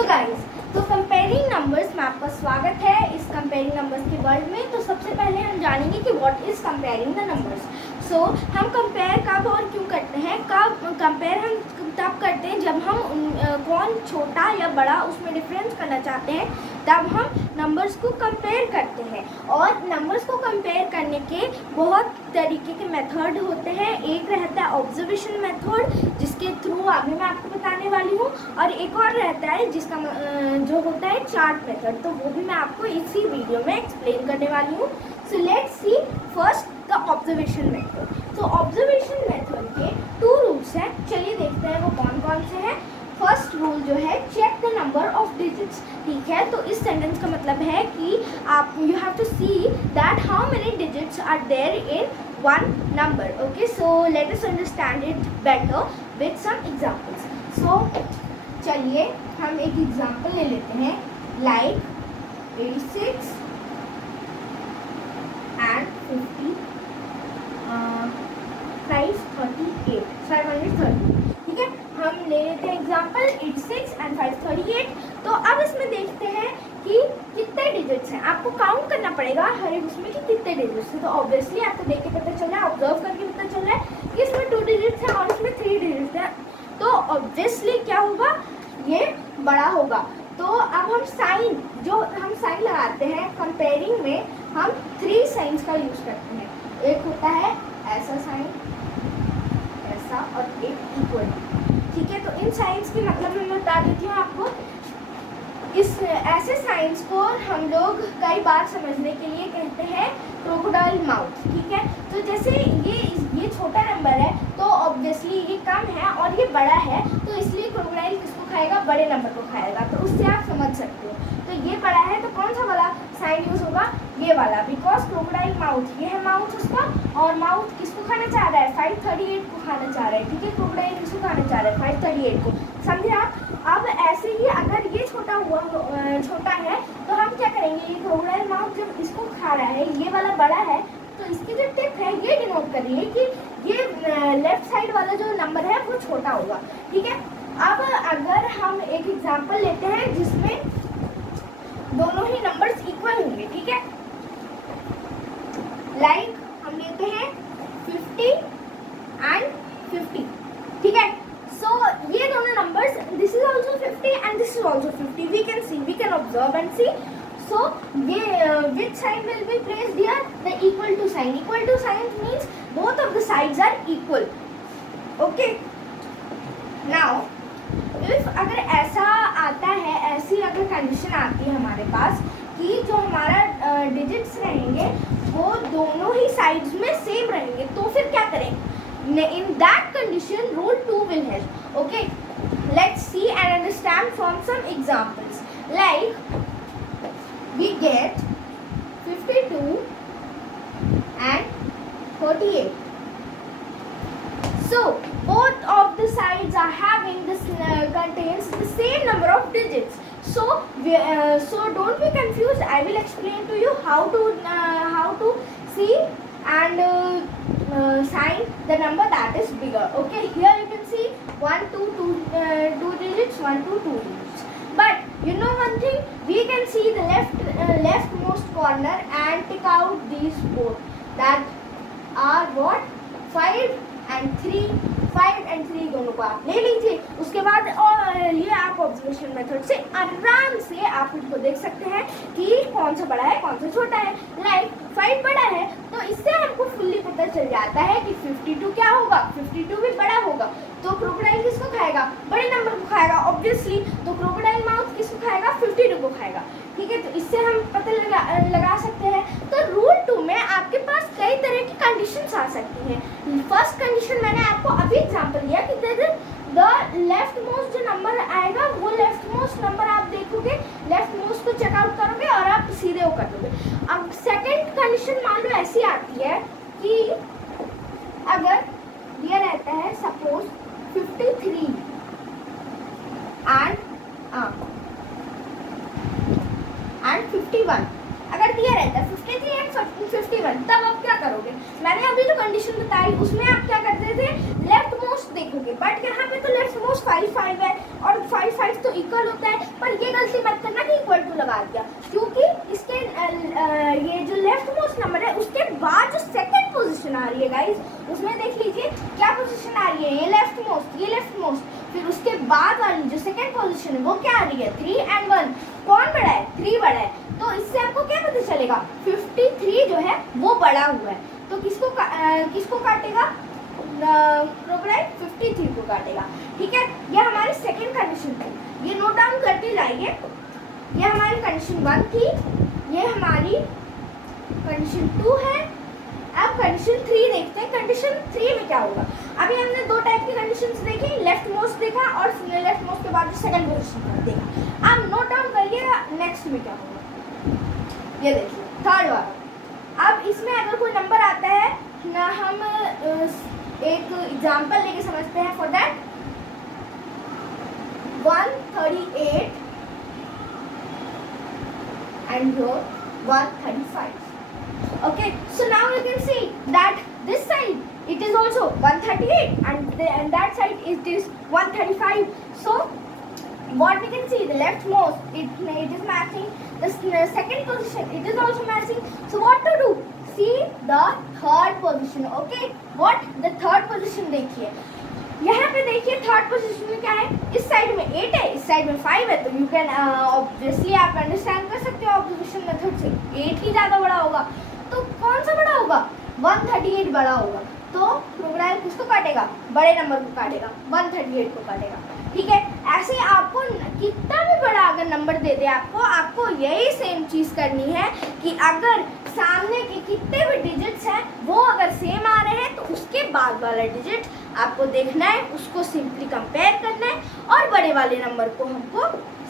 So guys, तो comparing numbers में आपका स्वागत है इस कंपेयरिंग नंबर्स के वर्ल्ड में। तो सबसे पहले हम जानेंगे कि what is comparing the numbers. So हम कंपेयर कब और क्यों करते हैं। कब कंपेयर हम तब करते हैं जब हम कौन छोटा या बड़ा उसमें डिफरेंस करना चाहते हैं, तब हम नंबर्स को कंपेयर करते हैं। और नंबर्स को कंपेयर करने के बहुत तरीके के मेथड होते हैं। एक रहता है ऑब्जर्वेशन मेथड, जिसके थ्रू आगे मैं आपको बताने वाली हूँ, और एक और रहता है जिसका जो होता है चार्ट मेथड। तो वो भी मैं आपको इसी वीडियो में एक्सप्लेन करने वाली हूँ। So let's see first the observation method. तो ऑब्जर्वेशन मेथड के 2 रूल्स हैं। चलिए देखते हैं वो कौन कौन से हैं। फर्स्ट रूल जो है, check the number of digits. ठीक है, तो इस सेंटेंस का मतलब है कि आप you have to see that how many digits are there in one number. Okay, so let us understand it better with some examples. So चलिए हम एक एग्जांपल ले लेते हैं, लाइक 86 एंड 50 530। ठीक है, हम ले लेते हैं एग्जांपल 86 एंड 538। तो अब इसमें देखते हैं कि कितने डिजिट्स हैं। आपको काउंट करना पड़ेगा हर एक उसमें कि कितने डिजिट्स हैं। तो ऑब्वियसली आपको देख के पता चल रहा है, ऑब्जर्व करके पता चल रहा है कि इसमें 2 डिजिट्स हैं और इसमें 3 डिजिट्स हैं। तो ऑब्वियसली क्या होगा, ये बड़ा होगा। तो अब हम साइन लगाते हैं कंपेयरिंग में, हम 3 साइंस का यूज करते हैं। एक होता है ऐसा साइन, ऐसा, और एक इक्वल। ठीक है, तो इन साइंस की मतलब मैं बता देती हूँ आपको। इस ऐसे साइंस को हम लोग कई बार समझने के लिए कहते हैं क्रोकोडाइल माउथ। ठीक है, तो जैसे ये छोटा नंबर है तो ऑब्वियसली ये कम है और ये बड़ा है, तो इसलिए क्रोकोडाइल किसको खाएगा, बड़े नंबर को खाएगा। तो उससे आप समझ सकते हो। तो ये बड़ा है तो कौन सा वाला साइन यूज होगा, ये वाला, बिकॉज क्रोकोडाइल माउथ, ये है माउथ उसका, और माउथ किसको खाना चाह रहा है, 538 को खाना चाह रहा है। ठीक है, क्रोकोडाइल किसको खाना चाह रहा है, 538 को। समझे आप। अब ऐसे ही अगर ये छोटा है तो हम क्या करेंगे, ये क्रोकोडाइल माउथ जब इसको खा रहा है, ये वाला बड़ा है, तो इसकी जो टिप है ये डिनोट कर रही है कि ये लेफ्ट साइड वाला जो नंबर है वो छोटा होगा। ठीक है, अब अगर हम एक एग्जांपल लेते हैं जिसमें दोनों ही नंबर्स इक्वल होंगे। ठीक है, लाइक हम लेते हैं 50 एंड 50। ठीक है, so ये दोनों numbers, this is also 50 and this is also 50. We can see, we can observe and see. So ये which sign will be placed here, the equal to sign. Equal to sign means both of the sides are equal. Okay, now if अगर ऐसा आता है, ऐसी अगर condition आती है हमारे पास कि जो हमारा डिजिट्स रहेंगे वो दोनों ही साइड्स में सेम रहेंगे, तो फिर क्या करें। In that condition, rule 2 will help. Okay, let's see and understand from some examples. Like we get 52 and 48. So both of the sides are having this contains the same number of digits. So don't be confused. I will explain to you how to see and sign the number that is bigger. Okay, here you can see 1 2 2 digits, 1 2 2 digits. But you know one thing, we can see the leftmost corner and pick out these both, that are what, 5 and 3 दोनों को आप ले लीजिए। उसके बाद और ये आप ऑब्जर्वेशन मेथड से आराम से आप इनको देख सकते हैं कि कौन सा बड़ा है कौन सा छोटा है। लाइक 5 बड़ा है तो इससे हमको फुल्ली पता चल जाता है कि 52 क्या होगा, 52 भी बड़ा होगा। तो क्रोकोडाइल किसको खाएगा, बड़े नंबर को खाएगा ऑब्वियसली। तो क्रोकोडाइल माउथ किसको खाएगा, 52 को खाएगा। ठीक है, तो इससे हम पता लगा सकते हैं। तो रूल 2 में आपके पास कई तरह की कंडीशंस आ सकती हैं। फर्स्ट कंडीशन मैंने आपको अभी एग्जांपल दिया कि द लेफ्ट मोस्ट जो नंबर आएगा वो लेफ्ट मोस्ट नंबर आप देखोगे, लेफ्ट मोस्ट को चेकआउट करोगे और आप सीधे वो कर दोगे। अब सेकंड कंडीशन मान लो ऐसी आती है कि अगर दिया रहता है सपोज 53 एंड 51, अगर दिया रहता है 53 एंड 51, तब आप क्या करोगे। मैंने अभी जो कंडीशन बताई उसमें आप क्या करते थे, लेफ्ट मोस्ट मोस्ट देखोगे, बट यहाँ पे तो लेफ्ट मोस्ट 5 5 है और 5 5 तो इक्वल होता है, पर ये गलती मत करना कि इक्वल टू लगा दिया, क्योंकि इसके ये जो लेफ्ट मोस्ट नंबर है उसके बाद जो सेकंड पोजीशन आ रही है गाइस, उसमें देख लीजिए क्या पोजीशन आ रही है, ये लेफ्ट मोस्ट, फिर उसके बाद वाली जो सेकंड पोजीशन है वो क्या आ रही है 3 and 1, कौन बड़ा है 3 बड़ा है, तो इससे आपको क्या पता चलेगा 53 जो है वो बड़ा हुआ है, तो किसको काटेगा, क्रोकोडाइल 53 को काटेगा। ठीक है, ये हमारी सेकंड कंडीशन थी, ये नोट डाउन करते जाइए। ये हमारी कंडीशन 1 थी, ये हमारी कंडीशन 2 है। अब कंडीशन 3 देखते हैं, कंडीशन 3 में क्या होगा। अभी हमने दो टाइप की कंडीशंस देखी, लेफ्ट मोस्ट देखा और लेफ्ट मोस्ट के बाद सेकंड पोजीशन देखा। अब नोट डाउन करिएगा नेक्स्ट में क्या होगा। ये देखिए थर्ड वाला, अब इसमें अगर कोई नंबर आता है ना, हम एक एग्जांपल लेके समझते हैं। For that 138 and here 135. Okay, so now you can see that this side it is also 138 and that side it is 135. So what we can see, the leftmost it is matching, the second position it is also matching. So what to do, see the third position. Okay, what the third position देखिए, यहाँ पे देखिए third position में क्या है, इस side में 8 है, इस साइड में 5 है, तो यू कैन ऑब्वियसली आप अंडरस्टैंड कर सकते हो ऑब्जर्वेशन मेथड से 8 ही ज़्यादा बड़ा होगा, तो कौन सा बड़ा होगा 138 बड़ा होगा, तो क्रोकोडाइल किसको काटेगा, बड़े नंबर को काटेगा, 138 को काटेगा। ठीक है, ऐसे आपको कितना भी बड़ा अगर नंबर दे दे आपको यही सेम चीज़ करनी है कि अगर सामने के कितने भी डिजिट्स हैं वो अगर सेम आ रहे हैं तो उसके बाद वाला डिजिट आपको देखना है, उसको सिंपली कंपेयर करना है और बड़े वाले नंबर को हमको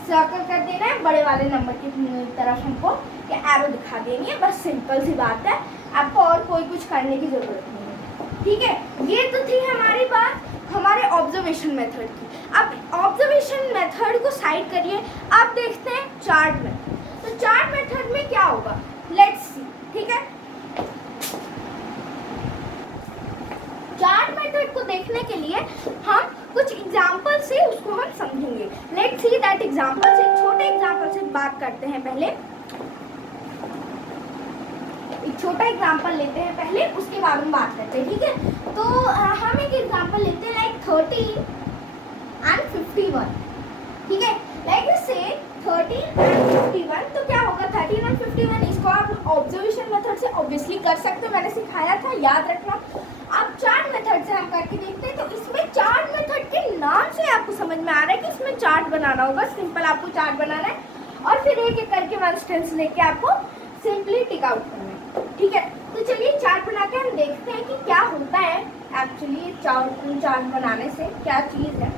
सर्कल कर देना है, बड़े वाले नंबर की तरफ हमको ये एरो दिखा देनी है, बस सिंपल सी बात है, आपको और कोई कुछ करने की ज़रूरत नहीं है। ठीक है, ये तो थी हमारी बात हमारे ऑब्जर्वेशन मेथड की। अब ऑब्जर्वेशन मेथड को साइड करिए, अब देखते हैं चार्ट मेथड। तो चार्ट मेथड में क्या होगा, लेट्स सी। ठीक है, चार्ट मेथड को देखने के लिए हम कुछ एग्जाम्पल से उसको हम समझेंगे। लेट्स सी दैट एग्जाम्पल से, छोटे एग्जाम्पल से बात करते हैं पहले, एक छोटा एग्जाम्पल लेते हैं पहले, उसके बाद हम बात करते हैं। ठीक है, तो हम एक एग्जाम्पल लेते हैं लाइक 30 and 51। ठीक है, लाइक से 30 and 51, तो क्या होगा 30 and 51, इसको आप ऑब्जर्वेशन मेथड से ऑब्वियसली कर सकते हो, मैंने सिखाया था, याद रखना। अब चार्ट मेथड से हम करके देखते हैं, तो इसमें चार्ट मेथड के नाम से आपको समझ में आ रहा है कि इसमें चार्ट बनाना होगा, सिंपल आपको चार्ट बनाना है और फिर एक एक करके वन स्टेंस लेके आपको सिंपली टिक आउट करना है। ठीक है, तो चलिए चार्ट बना के हम देखते हैं कि क्या होता है एक्चुअली चार्ट बनाने से, क्या चीज़ है।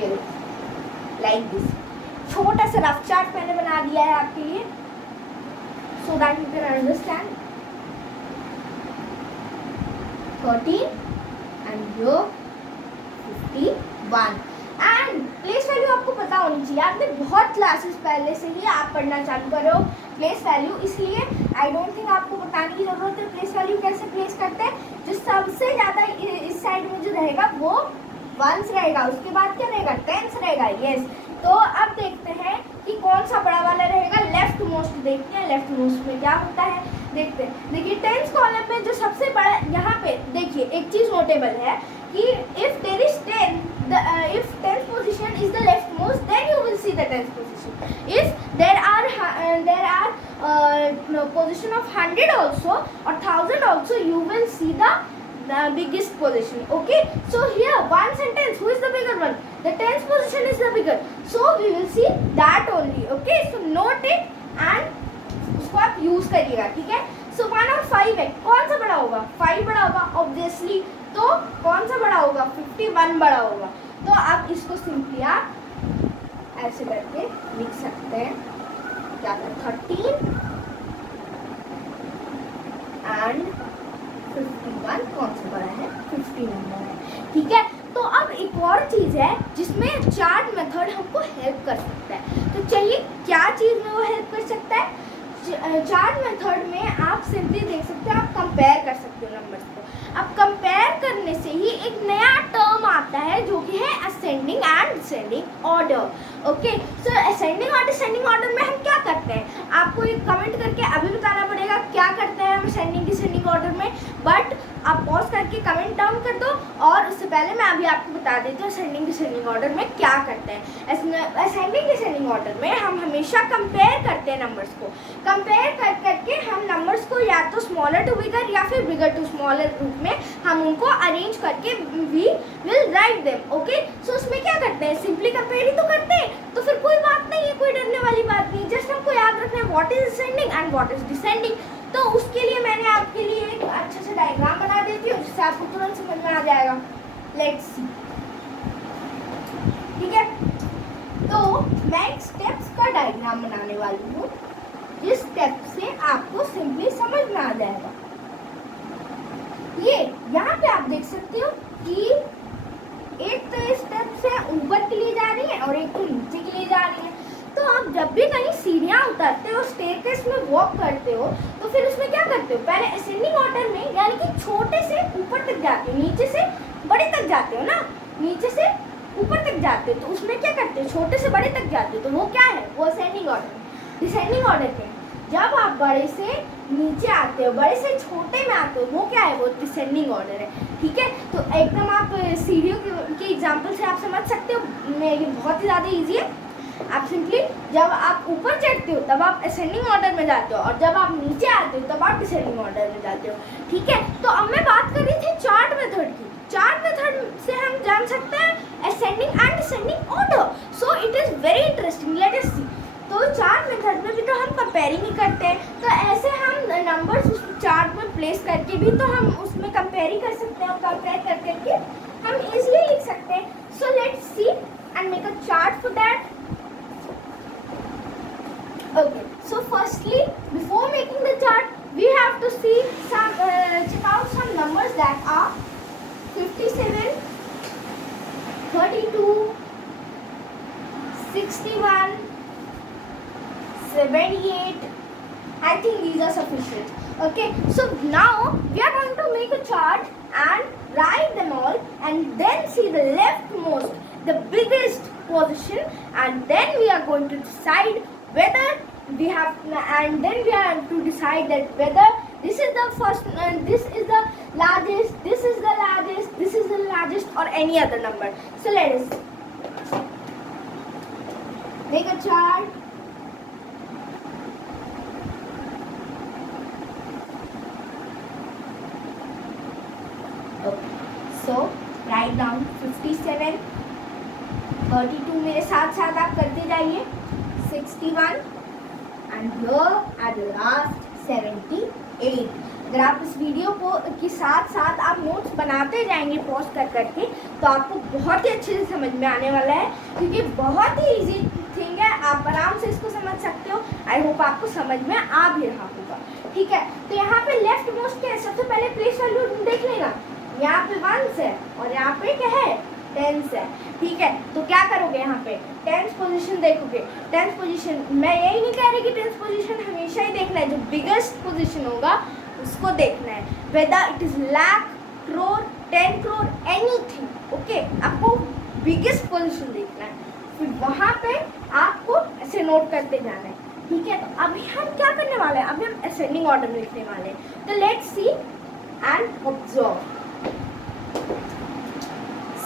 ये लाइक दिस, छोटा सा रफ चार्ट मैंने बना दिया है आपके लिए, so that you can understand. 13 and here 51 and place value आपको पता होनी चाहिए, आपने बहुत क्लासेस पहले से ही आप पढ़ना चालू करो प्लेस वैल्यू, इसलिए आई डोंट थिंक आपको बताने की जरूरत है प्लेस वैल्यू कैसे प्लेस करते हैं। जो सबसे ज़्यादा इस साइड में जो रहेगा वो 1s रहेगा, उसके बाद क्या रहेगा 10s रहेगा। यस, तो अब देखते हैं कि कौन सा बड़ा वाला रहेगा, लेफ्ट मोस्ट देखते हैं, लेफ्ट मोस्ट में क्या होता है देखते हैं। देखिए 10th कॉलम में जो सबसे बड़ा, यहाँ पे देखिए एक चीज़ नोटेबल है कि if there is 10, if 10th position is the leftmost, then you will see the 10th position. If there are position of 100 also or 1000 also, you will see the biggest position. Okay, so here one sentence, who is the bigger one? The 10th position is the bigger, so we will see that only. Okay, so note it and उसको आप use करिएगा। ठीक है, so 1 और 5 है, कौन सा बड़ा होगा 5 बड़ा होगा ऑब्वियसली, तो कौन सा बड़ा होगा 51 बड़ा होगा। तो आप इसको सिंपली आप ऐसे करके लिख सकते हैं, क्या 13 and 51 कौन सा बड़ा है 50 नंबर है। ठीक है, तो अब एक और चीज़ है जिसमें चार्ट मेथड हमको हेल्प कर सकता है, तो चलिए क्या चीज़ में वो हेल्प कर सकता है। चार्ट मेथड में आप सिंपली देख सकते हो, आप कंपेयर कर सकते हो नंबर्स को। अब कंपेयर करने से ही एक नया टर्म आता है जो कि है ascending and descending order. Okay, so ascending और डिसेंडिंग ऑर्डर में हम क्या करते हैं, आपको एक कमेंट करके अभी बताना पड़ेगा क्या करते हैं हम असेंडिंग डिसेंडिंग ऑर्डर में, बट आप पॉज करके कमेंट डाउन कर दो। और उससे पहले मैं अभी आपको बता देती हूँ असेंडिंग डिसेंडिंग ऑर्डर में क्या करते हैं। असेंडिंग डिसेंडिंग ऑर्डर में हम हमेशा कंपेयर करते हैं नंबर्स को। कंपेयर करके हम नंबर्स को या तो स्मॉलर टू बिगर या फिर बिगर टू स्मॉलर रूप में हम उनको अरेंज करके we will write them. Okay, so उसमें क्या करते हैं, सिंपली कंपेयर ही तो करते हैं, तो फिर कोई बात नहीं है, कोई डरने वाली बात नहीं, जस्ट हमको याद रखना है what is ascending and what is descending. तो उसके लिए मैंने आपके लिए एक अच्छा सा डायग्राम बना देती हूँ जिससे आपको तुरंत समझ में आ जाएगा। लेट्स सी, ठीक है। तो मैं एक स्टेप्स का डायग्राम बनाने वाली हूँ जिस स्टेप से आपको सिंपली समझ में आ जाएगा। ये यहाँ पे आप देख सकते हो कि एक तो स्टेप से ऊपर के लिए जा रही है और एक तो नीचे के लिए जा रही है। तो आप जब भी कहीं सीढ़ियाँ उतरते हो, स्टेयरकेस में वॉक करते हो, तो फिर उसमें क्या करते हो, पहले असेंडिंग ऑर्डर में यानी कि छोटे से ऊपर तक जाते हो, नीचे से बड़े तक जाते हो ना, नीचे से ऊपर तक जाते हो, तो उसमें क्या करते हो, छोटे से बड़े तक जाते हो, तो वो क्या है, वो असेंडिंग ऑर्डर। डिसेंडिंग ऑर्डर के जब आप बड़े से नीचे आते हो, बड़े से छोटे में आते हो, वो क्या है, वो डिसेंडिंग ऑर्डर है। ठीक है, तो एकदम आप सीढ़ियों के एग्जाम्पल से आप समझ सकते हो, ये बहुत ही ज़्यादा ईजी है। आप सिंपली जब आप ऊपर चढ़ते हो तब आप असेंडिंग ऑर्डर में जाते हो और जब आप नीचे आते हो तब आप डिसेंडिंग ऑर्डर में जाते हो। ठीक है, तो अब मैं बात कर रही थी चार्ट मेथड की। चार्ट मेथड से हम जान सकते हैं ascending and descending order, so it is very interesting, let us see. तो चार्ट मेथड में भी तो हम कंपेयरिंग ही करते हैं, तो ऐसे हम नंबर्स उस चार्ट में प्लेस करके भी तो हम उसमें कंपेयरिंग कर सकते हैं और कंपेयर कर करके हम इजीली लिख सकते हैं। So let's see and make a chart for that. Okay, so firstly, before making the chart, we have to see some, check out some numbers that are 57, 32, 61, 78. I think these are sufficient. Okay, so now we are going to make a chart and write them all, and then see the leftmost, the biggest position, and then we are going to decide whether we have, and then we have to decide that whether this is the first, this is the largest, this is the largest, this is the largest, or any other number. So let us make a chart. Okay, so write down 57, 32 मेरे साथ साथ आप करते जाइए, 61 and here at the last 78. अगर आप इस video को के साथ साथ आप नोट्स बनाते जाएंगे पॉज कर करके, तो आपको बहुत ही अच्छे से समझ में आने वाला है, क्योंकि बहुत ही इजी थिंग है, आप आराम से इसको समझ सकते हो। आई होप आपको समझ में आ भी रहा होगा। ठीक है, तो यहाँ पे लेफ्ट मोस्ट क्या है, सबसे पहले प्लेस वैल्यू देख लेना, यहाँ पे 1 है और यहाँ पे क्या है, 10 है। ठीक है, तो क्या करोगे, यहाँ पे 10th पोजीशन देखोगे। 10th पोजीशन, मैं यही नहीं कह रही कि 10th पोजीशन हमेशा ही देखना है, जो बिगेस्ट पोजीशन होगा उसको देखना है, whether it is lakh, crore, 10 crore, anything. Okay, आपको बिगेस्ट पोजीशन देखना है, फिर वहाँ पे आपको ऐसे नोट करते जाना है। ठीक है, तो अभी हम क्या करने वाले हैं, अभी हम असेंडिंग ऑर्डर में लिखने वाले हैं। तो लेट्स सी एंड ऑब्जर्व।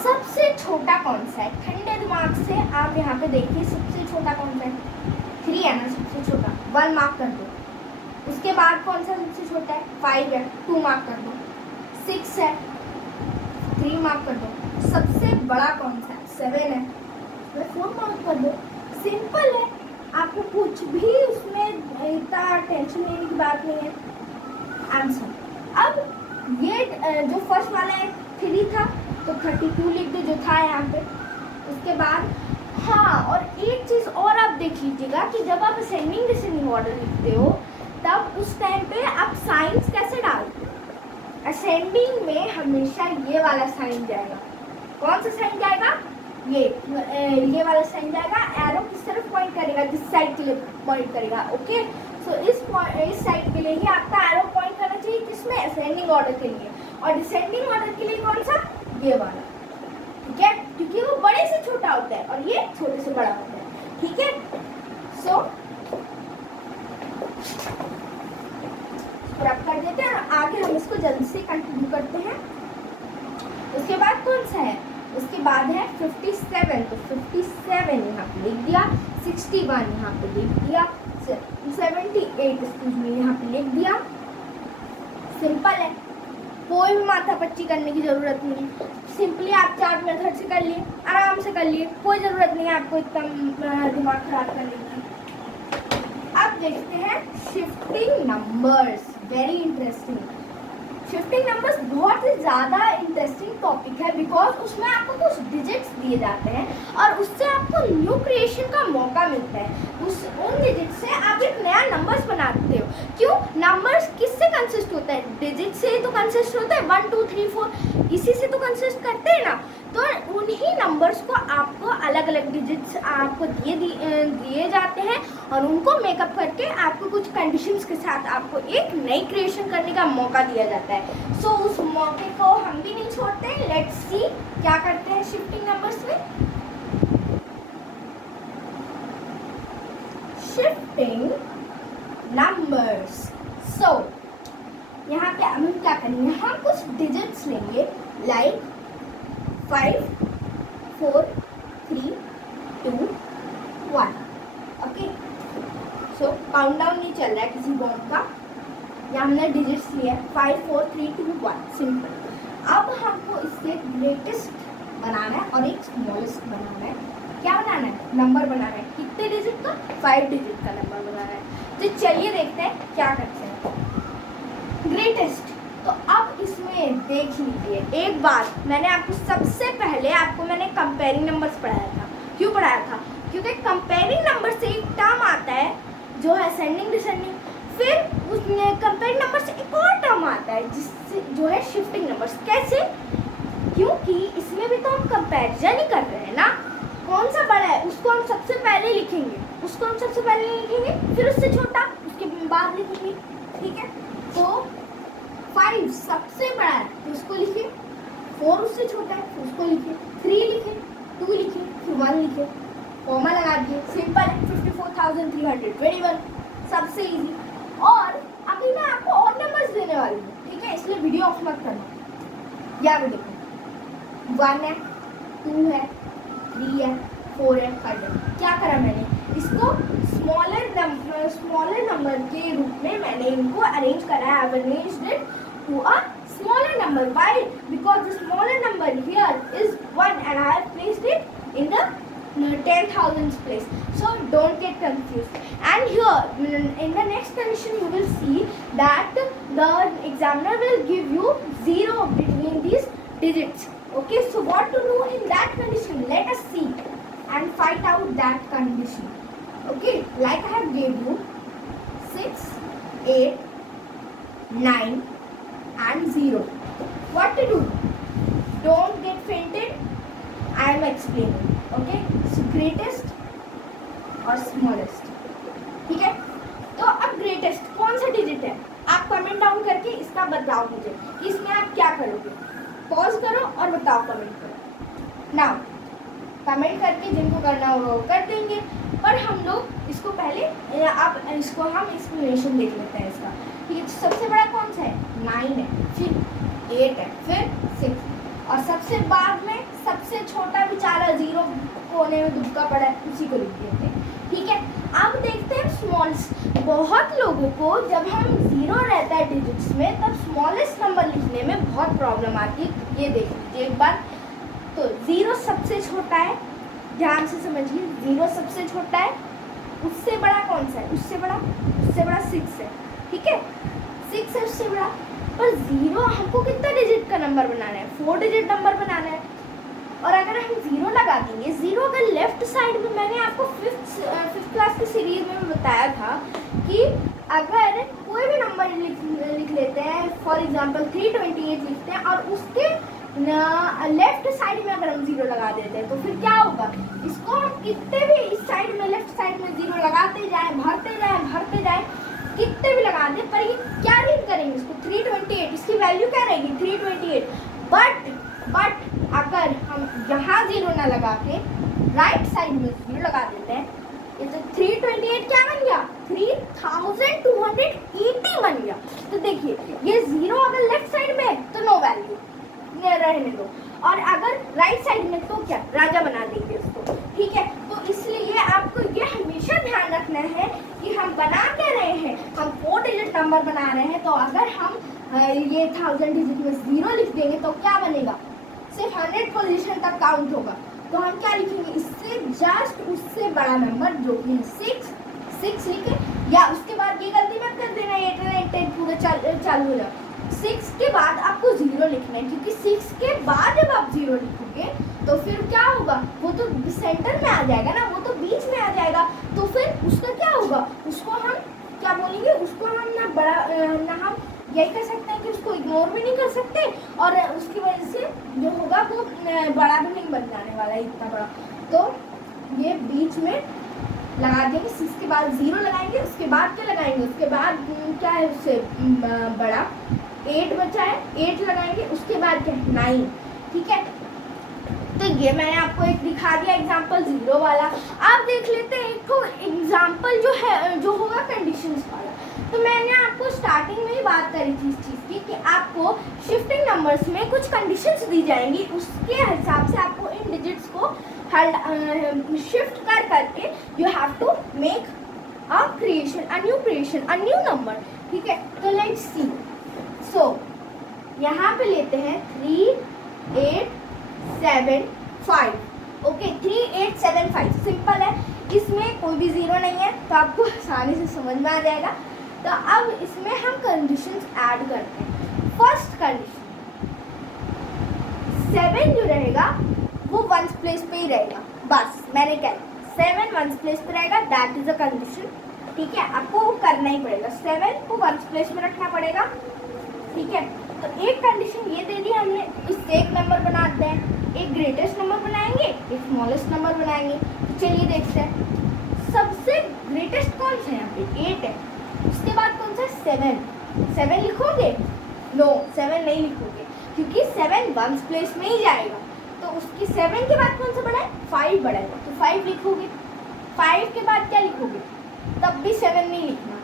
सबसे छोटा कौन सा है, ठंडे दिमाग से आप यहाँ पे देखिए, सबसे छोटा कौन सा है, 3 है ना सबसे छोटा, 1 मार्क कर दो। उसके बाद कौन सा सबसे छोटा है, 5 है, 2 मार्क कर दो। 6 है, 3 मार्क कर दो। सबसे बड़ा कौन सा है, 7 है, 4 मार्क कर दो। सिंपल है, आपको कुछ भी उसमें इतना टेंशन लेने की बात नहीं है। आंसर, अब ये जो फर्स्ट वाला है 3 था, तो 32 लिख दो जो था यहाँ पे। उसके बाद हाँ, और एक चीज़ और आप देख लीजिएगा कि जब आप असेंडिंग डिसेंडिंग ऑर्डर लिखते हो तब उस टाइम पे आप साइंस कैसे डालते हो। असेंडिंग में हमेशा ये वाला साइन जाएगा। कौन सा साइन जाएगा, ये वाला साइन जाएगा, एरो किस तरफ पॉइंट करेगा, दिस साइड के लिए पॉइंट करेगा। ओके, सो इस साइड के लिए ही आपका एरो पॉइंट करना चाहिए, किसमें, असेंडिंग ऑर्डर के लिए, और डिसेंडिंग ऑर्डर के लिए कौन सा, ये वाला, ठीक है, क्योंकि वो बड़े से छोटा होता है और ये छोटे से बड़ा होता है, ठीक है। सो रब कर देते हैं, आगे हम इसको जल्दी से कंटिन्यू करते हैं। उसके बाद कौन सा है, उसके बाद है 57, तो 57 यहाँ पे लिख दिया, 61 यहाँ पे लिख दिया, 78 एक्सक्यूज मी यहाँ पे लिख दिया। सिंपल है, कोई भी माथा पच्ची करने की जरूरत नहीं है, सिंपली आप चार्ट मेथड से कर लिए, आराम से कर लिए, कोई ज़रूरत नहीं है आपको इतना दिमाग खराब करने की। अब देखते हैं shifting numbers, very interesting. Shifting numbers बहुत ही ज़्यादा इंटरेस्टिंग टॉपिक है, बिकॉज उसमें आपको कुछ डिजिट्स दिए जाते हैं और उससे आपको न्यू क्रिएशन का मौका मिलता है। उन डिजिट से आप एक नया नंबर्स बनाते हो। क्यों, नंबर्स किससे कंसिस्ट होता है, डिजिट से ही तो कंसिस्ट होता है, 1 2 3 4 इसी से तो कंसिस्ट करते हैं ना। तो उन्हीं नंबर्स को आपको अलग अलग डिजिट्स आपको दिए जाते हैं और उनको मेकअप करके आपको कुछ कंडीशंस के साथ आपको एक नई क्रिएशन करने का मौका दिया जाता है। सो उस मौके को हम भी नहीं छोड़ते। लेट्स सी क्या करते हैं शिफ्टिंग नंबर्स में। शिफ्टिंग नंबर्स, सो यहाँ पे हम क्या करेंगे, हम कुछ डिजिट्स लेंगे, like 5 4 3 2 1, okay. So count down नहीं चल रहा है किसी बॉम्ब का, या हमने डिजिट्स लिए 5 4 3 2 1, सिंपल। अब हमको इससे ग्रेटेस्ट बनाना है और एक स्मॉलेस्ट बनाना है। क्या बनाना है, नंबर बनाना है। कितने डिजिट का, 5 डिजिट का नंबर बनाना है। तो चलिए देखते हैं क्या करते हैं। ग्रेटेस्ट, तो अब इसमें देख लीजिए, एक बात मैंने आपको सबसे पहले मैंने कंपेयरिंग नंबर्स पढ़ाया था। क्यों पढ़ाया था, क्योंकि कंपेयरिंग नंबर से एक टर्म आता है जो है असेंडिंग डिसेंडिंग, फिर उस कंपेयरिंग नंबर से एक और टर्म आता है जिससे जो है शिफ्टिंग नंबर्स। कैसे, क्योंकि इसमें भी तो हम कंपैरिजन ही कर रहे हैं ना, कौन सा बड़ा है उसको हम सबसे पहले लिखेंगे, उसको हम सबसे पहले लिखेंगे, फिर उससे छोटा उसके बाद लिखेंगे, ठीक है। तो 5 सबसे बड़ा है तो उसको लिखिए, 4 उससे छोटा है तो उसको लिखिए, 3 लिखिए, 2 लिखिए, फिर 1 लिखिए, कॉमा लगा दिए, सिंपल है। 54,321, सबसे इजी। और अभी मैं आपको और नंबर्स देने वाली हूँ, ठीक है, इसलिए वीडियो ऑफ मत करना। याद देखो, 1 है, 2 है, 3 है, 4 है, 5 है। क्या करा मैंने, इसको स्मॉलर नंबर के रूप में मैंने इनको अरेंज करा है। I have arranged it to a smaller number. Why? Because the smaller number here is 1 and I have placed it in the 10,000th place. So don't get confused. And here in the next condition you will see that the examiner will give you 0 between these digits. Okay, so what to do in that condition? Let us see and find out that condition. Okay, like I have gave you 6, 8, 9 and 0. What to do? Don't get fainted. I am explaining. Okay, so greatest और smallest, ठीक है। तो अब greatest कौन सा digit है, आप comment down करके इसका बताओ मुझे कि इसमें आप क्या करोगे। पॉज करो और बताओ, कमेंट करो नाउ। कमेंट करके जिनको करना होगा वो कर देंगे, पर हम लोग इसको पहले हम एक्सप्लेनेशन देख लेते हैं इसका, ठीक है। सबसे बड़ा कौन सा है, 9 है, फिर 8 है, फिर 6 और सबसे बाद में सबसे छोटा बेचारा 0 कोने में दुबका पड़ा है, उसी को लिख देते हैं, ठीक है। अब देखते हैं स्मॉलेस्ट। बहुत लोगों को जब हम 0 रहता है डिजिट्स में तब स्मॉलेस्ट नंबर लिखने में बहुत प्रॉब्लम आती है। ये देख लीजिए एक बार, तो 0 सबसे छोटा है, ध्यान से समझिए, 0 सबसे छोटा है, उससे बड़ा कौन सा है, उससे बड़ा 6 है, ठीक है, 6 है उससे बड़ा। पर 0 हमको कितना डिजिट का नंबर बनाना है, 4 डिजिट नंबर बनाना है। और अगर हम 0 लगा देंगे, 0 अगर लेफ्ट साइड में, मैंने आपको फिफ्थ क्लास की सीरीज में बताया था कि अगर कोई भी नंबर लिख लेते हैं, फॉर एग्जांपल 328 लिखते हैं और उसके लेफ्ट साइड में अगर हम 0 लगा देते हैं तो फिर क्या होगा, इसको हम कितने भी इस साइड में लेफ्ट साइड में 0 लगाते जाएं, भरते जाएं, भी लगा दे, पर ये क्या रीड करेंगे इसको 328, इसकी वैल्यू क्या रहेगी 328। बट अगर हम यहाँ 0 ना लगा के राइट साइड में 0 लगा देते हैं, ये तो 328 क्या बन गया 3280 बन गया। तो देखिए ये 0 अगर लेफ्ट साइड में तो नो वैल्यू रहने दो, और अगर राइट साइड में तो क्या राजा बना देंगे उसको, ठीक है। तो इसलिए आपको ये हमेशा ध्यान रखना है कि हम बना क्या रहे हैं, हम 4 डिजिट नंबर बना रहे हैं। तो अगर हम ये 1000 डिजिट में 0 लिख देंगे तो क्या बनेगा, सिर्फ 100 पोजीशन तक काउंट होगा। तो हम क्या लिखेंगे, इससे जस्ट उससे बड़ा नंबर जो कि है 6 लिखे, या उसके बाद ये गलती मत कर देना 8 9 10 पूरा चालू हो जाए। 6 के बाद आपको 0 लिखना है, क्योंकि 6 के बाद जब आप 0 लिखोगे तो फिर क्या होगा, वो तो सेंटर में आ जाएगा ना, वो तो बीच में आ जाएगा। तो फिर उसका क्या होगा, उसको हम क्या बोलेंगे, उसको हम ना बड़ा ना हम यही कर सकते हैं कि उसको इग्नोर भी नहीं कर सकते, और उसकी वजह से जो होगा वो बड़ा भी नहीं बन जाने वाला है इतना बड़ा। तो ये बीच में लगा देंगे, 6 के बाद 0 लगाएंगे, उसके बाद क्या लगाएंगे, उसके बाद क्या है उससे बड़ा 8 बचा है, 8 लगाएंगे, उसके बाद क्या है 9, ठीक है। तो ये मैंने आपको एक दिखा दिया एग्जांपल 0 वाला। आप देख लेते हैं एक एग्जांपल जो है जो होगा कंडीशंस वाला। तो मैंने आपको स्टार्टिंग में ही बात करी थी इस चीज़ की कि आपको शिफ्टिंग नंबर्स में कुछ कंडीशंस दी जाएंगी, उसके हिसाब से आपको इन डिजिट्स को शिफ्ट कर करके you have to make a new number, ठीक है। तो लेट्स सी, सो यहाँ पे लेते हैं 3875, ओके 3875 सिंपल है, इसमें कोई भी 0 नहीं है तो आपको आसानी से समझ में आ जाएगा। तो अब इसमें हम कंडीशंस ऐड करते हैं। फर्स्ट कंडीशन 7 जो रहेगा वो 1s प्लेस पे ही रहेगा, बस मैंने क्या 7 1s प्लेस पे रहेगा, दैट इज अ कंडीशन, ठीक है। आपको वो करना ही पड़ेगा, 7 को 1s प्लेस में रखना पड़ेगा, ठीक है। तो एक कंडीशन ये दे दी हमने, इससे एक नंबर बनाते हैं, एक ग्रेटेस्ट नंबर बनाएंगे, एक स्मॉलेस्ट नंबर बनाएंगे। तो चलिए देखते हैं, सबसे ग्रेटेस्ट कौन सा है, यहाँ पे 8 है, उसके बाद कौन सा 7 लिखोगे, नो 7 नहीं लिखोगे, क्योंकि 7 1s प्लेस में ही जाएगा। तो उसकी 7 के बाद कौन सा बड़ा है 5 बड़ा है, तो 5 लिखोगे। 5 के बाद क्या लिखोगे, तब भी 7 नहीं लिखना,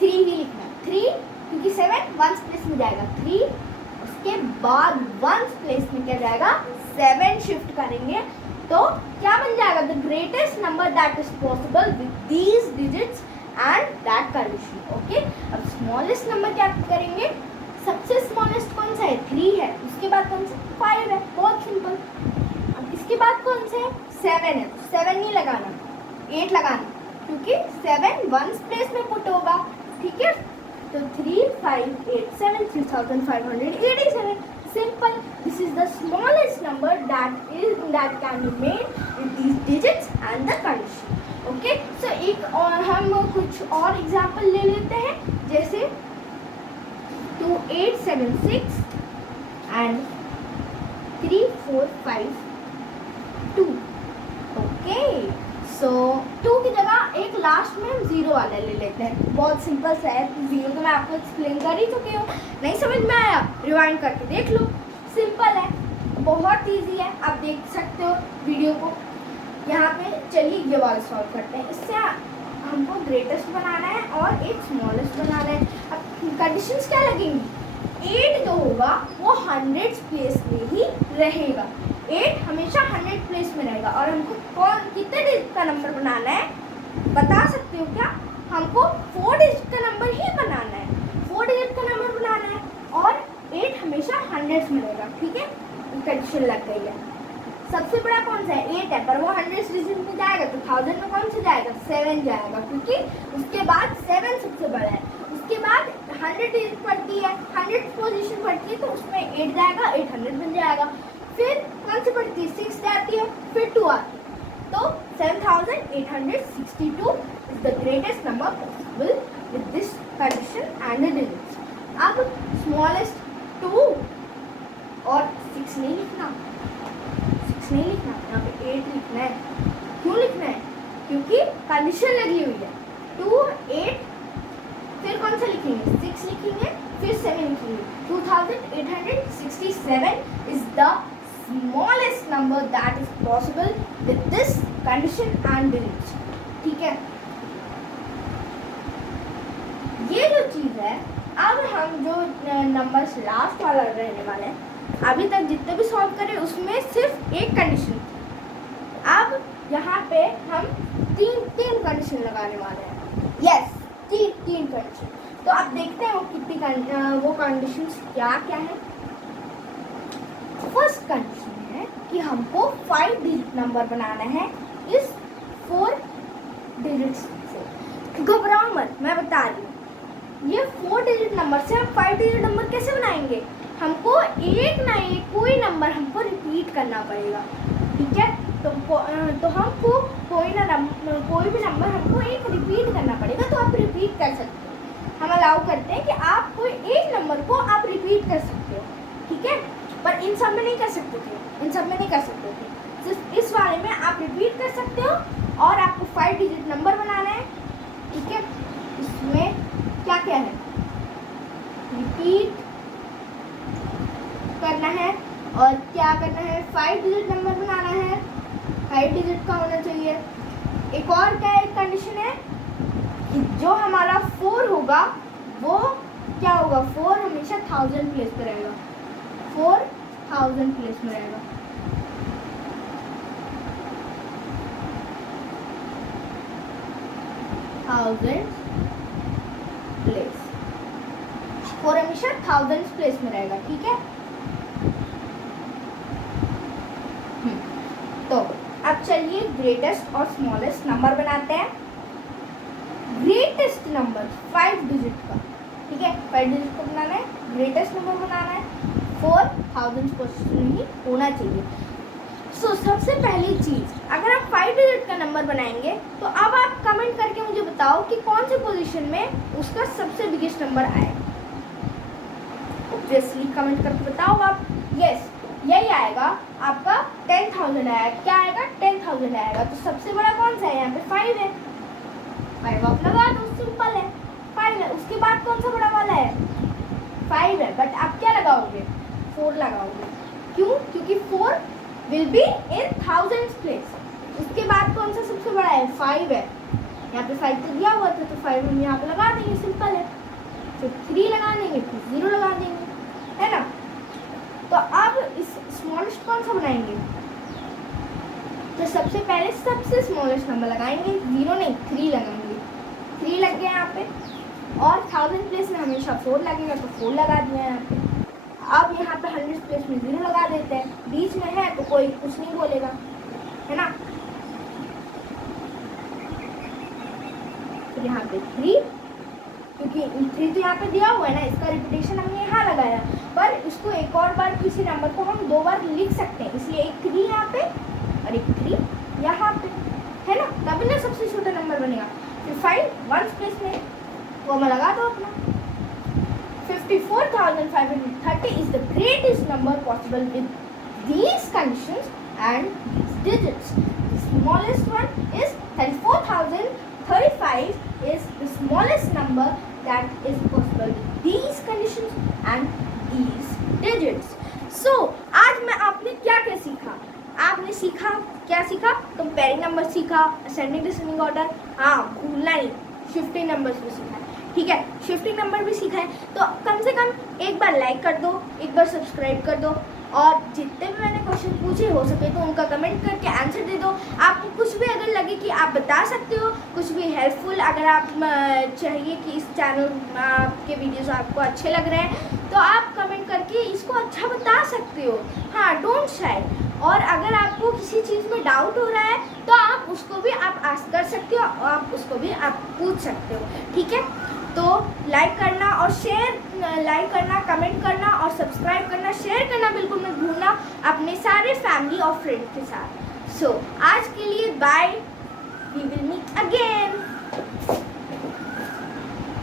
3 ही लिखना, 3 क्योंकि 7 1s प्लेस में जाएगा 3, उसके बाद 1s प्लेस में क्या जाएगा 7 शिफ्ट करेंगे। तो क्या बन जाएगा, the greatest number that is possible with these digits and that condition, okay. अब स्मॉलेस्ट नंबर क्या करेंगे, सबसे स्मॉलेस्ट कौन सा है 3 है, उसके बाद कौन सा 5 है, बहुत सिंपल। अब इसके बाद कौन सा है 7 है, 7 नहीं लगाना 8 लगाना, क्योंकि 7 1s प्लेस में पुट होगा, ठीक है। तो 3587 3587 simple. This is the smallest number that can be made with these digits and the condition. Okay, so एक और हम कुछ और एग्जाम्पल ले लेते हैं, जैसे 2876 and 3452. Okay, so 2 की जगह एक लास्ट में हम 0 वाला ले लेते हैं, बहुत सिंपल सा है। 0 तो मैं आपको एक्सप्लेन कर ही चुकी हूँ, नहीं समझ में आया रिवाइंड करके देख लो, सिंपल है, बहुत इजी है, आप देख सकते हो वीडियो को। यहाँ पे चलिए ये वाला सॉल्व करते हैं, इससे हमको ग्रेटेस्ट बनाना है और एक स्मॉलेस्ट बनाना है। अब कंडीशंस क्या लगेंगी, 8 जो होगा वो 100 प्लेस में ही रहेगा, 8 हमेशा 100 प्लेस में रहेगा। और हमको कितने डिजिट का नंबर बनाना है बता सकते हो क्या, हमको 4 डिजिट का नंबर ही बनाना है, 4 डिजिट का नंबर बनाना है, और 8 हमेशा 100 में रहेगा, ठीक है। कंडीशन लग गई है। सबसे बड़ा कौन सा है 8 है, पर वो 100 डिजिट में जाएगा, तो 1000 में कौन सा जाएगा 7 जाएगा, क्योंकि उसके बाद 7 सबसे बड़ा है। उसके बाद 100 डिजिट पड़ती है, 100 पोजीशन पड़ती है, तो उसमें 8 जाएगा, 800 बन जाएगा। फिर कौन सी पड़ती है 6 जाती है, फिर 2 आती है, तो 7862 is the greatest number possible with this condition and the digits. अब smallest 2 और 6 नहीं लिखना, 6 नहीं लिखना, यहाँ पे 8 लिखना है। क्यों लिखना है, क्योंकि कंडीशन लगी हुई है 2 8 फिर कौन सा लिखेंगे, 6 लिखेंगे, फिर 7 लिखेंगे। 2867 is the smallest number that is possible with this condition and digits। ठीक है, ये जो चीज़ है, अब हम जो नंबर्स लास्ट वाला रहने वाले हैं, अभी तक जितने भी सॉल्व करें उसमें सिर्फ एक कंडीशन थी। अब यहाँ पे हम तीन कंडीशन लगाने वाले हैं। यस, तीन कंडीशन। तो आप देखते हैं वो कितनी वो कंडीशंस क्या क्या है। फर्स्ट कंडीशन है कि हमको 5 डिजिट नंबर बनाना है इस 4 डिजिट्स से। घबराओ मत, मैं बता रही हूँ। ये 4 डिजिट नंबर से हम 5 डिजिट नंबर कैसे बनाएंगे, हमको एक ना एक कोई नंबर हमको रिपीट करना पड़ेगा। ठीक है, तो हमको कोई भी नंबर हमको एक रिपीट करना पड़ेगा। तो आप रिपीट कर सकते हो, हम अलाउ करते हैं कि आप कोई एक नंबर को आप रिपीट कर सकते हो। ठीक है, पर इन सब में नहीं कर सकते थे, सिर्फ इस वाले में आप रिपीट कर सकते हो। और आपको 5 डिजिट नंबर बनाना है। ठीक है, इसमें क्या क्या है, रिपीट करना है और क्या करना है, 5 डिजिट नंबर बनाना है, 5 डिजिट का होना चाहिए। एक और क्या एक कंडीशन है कि जो हमारा 4 होगा वो क्या होगा, 4 हमेशा 1000 प्लेस पे रहेगा, 4000 प्लेस में रहेगा। प्लेस 4 हमेशा 1000 प्लेस में रहेगा। ठीक है, तो अब चलिए ग्रेटेस्ट और स्मॉलेस्ट नंबर बनाते हैं। ग्रेटेस्ट नंबर 5 डिजिट का, ठीक है, 5 डिजिट को बनाना है, ग्रेटेस्ट नंबर बनाना है, 4000 नहीं होना चाहिए। सो सबसे पहली चीज़, अगर आप 5 डिजिट का नंबर बनाएंगे तो अब आप कमेंट करके मुझे बताओ कि कौन से पोजीशन में उसका सबसे बिगेस्ट नंबर आएगा। ऑब्वियसली कमेंट करके बताओ आप। यस, यही आएगा आपका 10,000 आएगा। क्या आएगा, 10,000 आएगा। तो सबसे बड़ा कौन सा है, यहाँ पे 5 है, 5 आप लगा दो, सिंपल है, 5 है। उसके बाद कौन सा बड़ा वाला है, 5 है, बट आप क्या लगाओगे, 4 लगाओगे। क्यों, क्योंकि 4 विल बी इन 1000 प्लेस। उसके बाद कौन सा सबसे बड़ा है, 5 है। यहाँ पे 5 तो दिया हुआ था, तो 5 हम यहाँ पे लगा देंगे, सिंपल है। फिर 3 लगा देंगे, फिर 0 लगा देंगे, है ना। तो अब इस स्मॉलेस्ट कौन सा बनाएंगे, तो सबसे पहले सबसे स्मॉलेस्ट नंबर लगाएंगे, 0 नहीं 3 लगाएंगे। 3 लग गया यहाँ पे, और 1000 प्लेस में हमेशा 4 लगेगा, तो 4 लगा दिया यहाँ पे। अब यहाँ पे 100 प्लेस में 0 लगा देते हैं, बीच में है तो कोई कुछ नहीं बोलेगा, है ना। फिर यहाँ पे 3, क्योंकि 3 तो यहाँ पे दिया हुआ है ना, इसका रिपीटेशन हमने यहाँ लगाया, पर इसको एक और बार किसी नंबर को हम 2 बार लिख सकते हैं, इसलिए एक 3 यहाँ पे और एक 3 यहाँ पे, है ना, तभी ना सबसे छोटा नंबर बनेगा। फिर 5 1 प्लेस में वो मैं लगा दो अपना। 54,530 is the greatest number possible with these conditions and these digits. The smallest one is 34,035 is the smallest number that is possible with these conditions and these digits. So आज मैं आपने क्या क्या सीखा, आपने सीखा क्या सीखा, कंपेयरिंग नंबर सीखा, असेंडिंग डिसेंडिंग ऑर्डर, हाँ भूलना नहीं, शिफ्टिंग नंबर्स भी सीखा है। ठीक है, शिफ्टिंग नंबर भी सीखा है। तो कम से कम एक बार लाइक कर दो, एक बार सब्सक्राइब कर दो, और जितने भी मैंने क्वेश्चन पूछे हो सके तो उनका कमेंट करके आंसर दे दो। आपको कुछ भी अगर लगे कि आप बता सकते हो, कुछ भी हेल्पफुल अगर आप चाहिए कि इस चैनल के वीडियोस आपको अच्छे लग रहे हैं, तो आप कमेंट करके इसको अच्छा बता सकते हो। हाँ, डोंट शाय। और अगर आपको किसी चीज़ में डाउट हो रहा है तो आप उसको भी आप आस्क कर सकते हो, और आप उसको भी आप पूछ सकते हो। ठीक है, तो लाइक करना और लाइक करना, कमेंट करना और सब्सक्राइब करना, शेयर करना बिल्कुल मत भूलना अपने सारे फैमिली और फ्रेंड्स के साथ। सो आज के लिए bye, we will meet again.